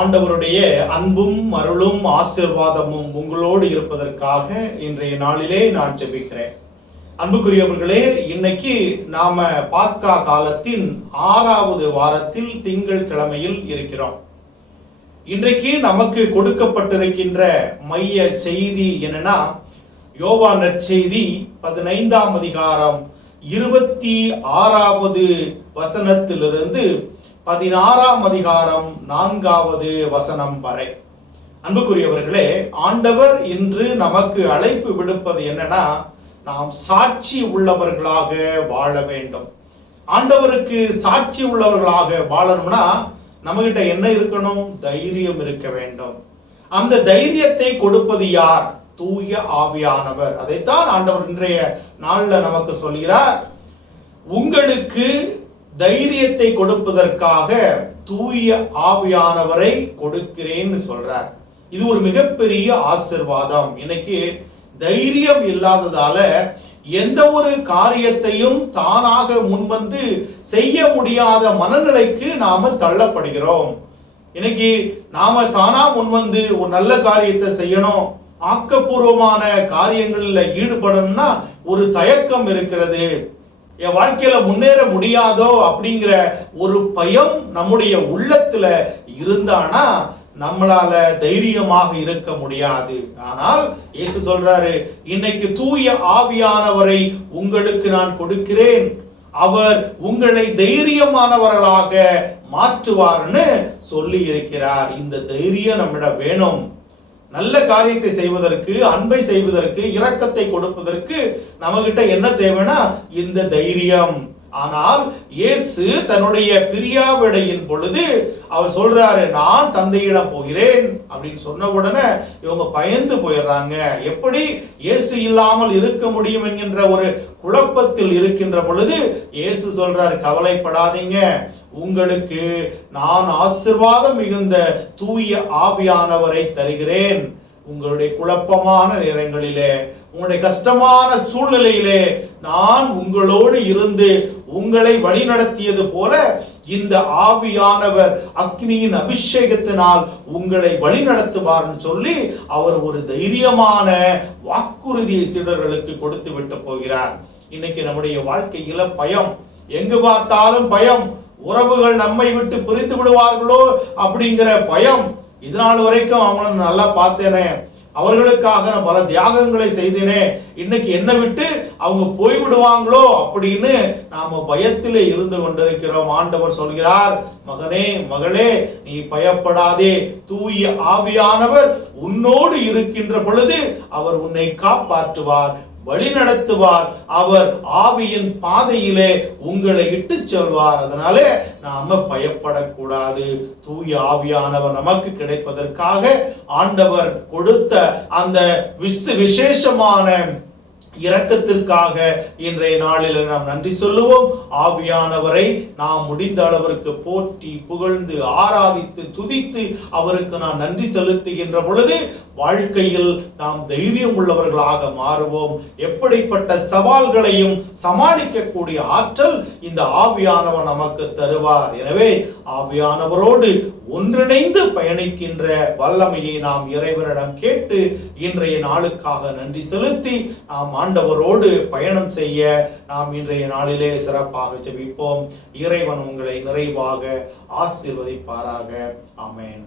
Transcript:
ஆண்டவருடைய அன்பும் அருளும் ஆசீர்வாதமும் உங்களோடு இருப்பதற்காக இன்றைய நாளிலே நான் ஜெபிக்கிறேன். அன்புக்குரியவர்களே, இன்னைக்கு நாம பாஸ்கா காலத்தின் 6வது வாரத்தில் திங்கள் கிழமையில் இருக்கிறோம். இன்றைக்கு நமக்கு கொடுக்கப்பட்டிருக்கின்ற மைய செய்தி என்னன்னா, யோவான் நற்செய்தி 15ஆம் அதிகாரம் 26வது வசனத்திலிருந்து 16ஆம் அதிகாரம் 4வது வசனம் வரை. அன்புக்குரியவர்களே, ஆண்டவர் இன்று நமக்கு அழைப்பு விடுப்பது என்னன்னா, நாம் சாட்சி உள்ளவர்களாக வாழ வேண்டும். ஆண்டவருக்கு சாட்சி உள்ளவர்களாக வாழணும்னா நம்மகிட்ட என்ன இருக்கணும்? தைரியம் இருக்க வேண்டும். அந்த தைரியத்தை கொடுப்பது யார்? தூய ஆவியானவர். அதைத்தான் ஆண்டவர் இன்றைய நாள்ல நமக்கு சொல்கிறார். உங்களுக்கு தைரியத்தை கொடுப்பதற்காக தூய ஆவியானவரை கொடுக்கிறேன்னு சொல்றார். இது ஒரு மிகப்பெரிய ஆசீர்வாதம். இன்னைக்கு தைரியம் இல்லாததால எந்த ஒரு காரியத்தையும் தானாக முன்வந்து செய்ய முடியாத மனநிலைக்கு நாம தள்ளப்படுகிறோம். இன்னைக்கு நாம தானா முன்வந்து ஒரு நல்ல காரியத்தை செய்யணும், ஆக்கப்பூர்வமான காரியங்களில் ஈடுபடணும்னா ஒரு தயக்கம் இருக்கிறது. என் வாழ்க்கையில முன்னேற முடியாதோ அப்படிங்கிற ஒரு பயம் நம்முடைய உள்ளத்துல இருந்தானா நம்மளால தைரியமாக இருக்க முடியாது. ஆனால் இயேசு சொல்றாரு, இன்னைக்கு தூய ஆவியானவரை உங்களுக்கு நான் கொடுக்கிறேன், அவர் உங்களை தைரியமானவர்களாக மாற்றுவார்னு சொல்லி இருக்கிறார். இந்த தைரியம் நம்மிடம் வேணும். நல்ல காரியத்தை செய்வதற்கு, அன்பை செய்வதற்கு, இரக்கத்தை கொடுப்பதற்கு நம்மகிட்ட என்ன தேவைன்னா இந்த தைரியம். ஆனால் இயேசு தன்னுடைய பிரியாவிடையின் பொழுது அவர் சொல்றாரு, நான் தந்தையிடம் போகிறேன் அப்படின்னு சொன்ன உடனே இவங்க பயந்து போயிடுறாங்க. எப்படி இயேசு இல்லாமல் இருக்க முடியும் என்கின்ற ஒரு குழப்பத்தில் இருக்கின்ற பொழுது இயேசு சொல்றாரு, கவலைப்படாதீங்க, உங்களுக்கு நான் ஆசீர்வாதம் மிகுந்த தூய ஆவியானவரை தருகிறேன். உங்களுடைய குழப்பமான நேரங்களிலே, உங்களுடைய கஷ்டமான சூழ்நிலையிலே நான் உங்களோடு இருந்து உங்களை வழிநடத்தியது போல இந்த ஆவியானவர் அக்னியின் அபிஷேகத்தினால் உங்களை வழிநடத்துவார்னு சொல்லி அவர் ஒரு தைரியமான வாக்குறுதியை சீடர்களுக்கு கொடுத்து விட்டு போகிறார். இன்னைக்கு நம்முடைய வாழ்க்கையில பயம், எங்கு பார்த்தாலும் பயம், உறவுகள் நம்மை விட்டு பிரிந்து விடுவார்களோ அப்படிங்கிற பயம். இதனால் வரைக்கும் அவங்கள நல்லா பார்த்தேனே, அவர்களுக்காக நான் பல தியாகங்களை செய்தேனே, இன்னைக்கு என்னை விட்டு அவங்க போய்விடுவாங்களோ அப்படின்னு நாம பயத்திலே இருந்து கொண்டிருக்கிறோம். ஆண்டவர் சொல்கிறார், மகனே மகளே, நீ பயப்படாதே, தூய ஆவியானவர் உன்னோடு இருக்கின்ற பொழுது அவர் உன்னை காப்பாற்றுவார், வழி நடத்துவார், அவர் ஆவியின் பாதையிலே உங்களை இட்டு செல்வார். அதனால நாம பயப்படக்கூடாது. தூய ஆவியானவர் நமக்கு கிடைப்பதற்காக ஆண்டவர் கொடுத்த அந்த விசேஷமான இரக்கத்திற்காக இன்றைய நாளில் நாம் நன்றி சொல்லுவோம். ஆவியானவரை நாம் முடிந்த அளவிற்கு போற்றி புகழ்ந்து ஆராதித்து துதித்து அவருக்கு நான் நன்றி செலுத்துகின்ற பொழுது வாழ்க்கையில் நாம் தைரியம் உள்ளவர்களாக மாறுவோம். எப்படிப்பட்ட சவால்களையும் சமாளிக்கக்கூடிய ஆற்றல் இந்த ஆவியானவர் நமக்கு தருவார். எனவே ஆவியானவரோடு ஒன்றிணைந்து பயணிக்கின்ற வல்லமையை நாம் இறைவனிடம் கேட்டு இன்றைய நாளுக்காக நன்றி செலுத்தி நாம் ஆண்டவரோடு பயணம் செய்ய நாம் இன்றைய நாளிலே சிறப்பாக ஜெபிப்போம். இறைவன் உங்களை நிறைவாக ஆசீர்வதிப்பாராக. ஆமென்.